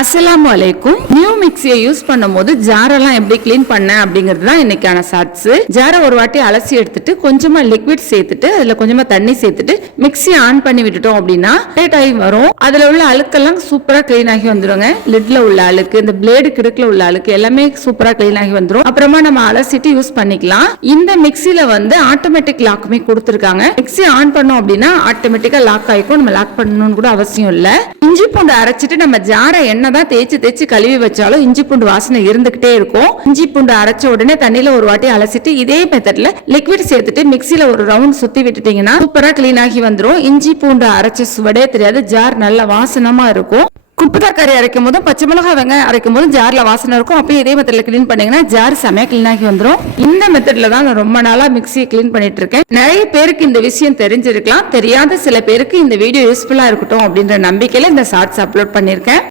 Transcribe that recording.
அஸ்ஸலாமு அலைக்கும். New மிக்ஸியை use பண்ணும்போது ஜாரெல்லாம் எப்படி கிளீன் பண்ண அப்படிங்கிறது தான் இன்னைக்கான ஷார்ட்ஸ். ஜாரை ஒரு வாட்டி அலசி எடுத்துட்டு கொஞ்சமா லிக்விட் சேர்த்துட்டு அதுல கொஞ்சமா தண்ணி சேர்த்துட்டு மிக்ஸி ஆன் பண்ணி விட்டுட்டோம் அப்படின்னா லேட் ஆகி வரும். அதுல உள்ள அழுக்கெல்லாம் சூப்பரா கிளீன் ஆகி வந்துருங்க. லிட்ல உள்ள அழுக்கு, இந்த பிளேடு கிடுக்குல உள்ள அழுக்கு எல்லாமே சூப்பரா கிளீன் ஆகி வந்துரும். அப்புறமா நம்ம அலசிட்டு யூஸ் பண்ணிக்கலாம். இந்த மிக்ஸில வந்து ஆட்டோமேட்டிக் லாக்குமே கொடுத்துருக்காங்க. மிக்ஸி ஆன் பண்ணோம் அப்படின்னா ஆட்டோமேட்டிக்கா லாக் ஆகிக்கும். நம்ம லாக் பண்ணணும்னு கூட அவசியம் இல்ல. இஞ்சி பூண்டு அரைச்சிட்டு நம்ம ஜாரை என்னதான் தேய்ச்சி கழுவி வச்சாலும் இஞ்சி பூண்டு வாசனை இருந்துகிட்டே இருக்கும். இஞ்சி பூண்டு அரைச்ச உடனே தண்ணியில ஒரு வாட்டி அலசிட்டு இதே மெத்தட்ல லிக்விட் சேர்த்துட்டு மிக்ஸில ஒரு ரவுண்ட் சுத்தி விட்டுட்டீங்கன்னா சூப்பரா கிளீன் ஆகி வந்துரும். இஞ்சி பூண்டு அரைச்ச சுவடே தெரியாது. ஜார் நல்ல வாசனமா இருக்கும். குப்பு தக்காளி அரைக்கும் போதும் பச்சை மிளகாய் வெங்காயம் அரைக்கும் போதும் ஜார்ல வாசனை இருக்கும். அப்பயும் இதே மெத்தட்ல கிளீன் பண்ணீங்கன்னா ஜார் செமையா கிளீன் ஆகி வந்துடும். இந்த மெத்தட்ல தான் நான் ரொம்ப நாளா மிக்ஸியை கிளீன் பண்ணிட்டு இருக்கேன். நிறைய பேருக்கு இந்த விஷயம் தெரிஞ்சிருக்கலாம். தெரியாத சில பேருக்கு இந்த வீடியோ யூஸ்ஃபுல்லா இருக்கட்டும் அப்படின்ற நம்பிக்கையில இந்த ஷார்ட்ஸ் அப்லோட் பண்ணிருக்கேன்.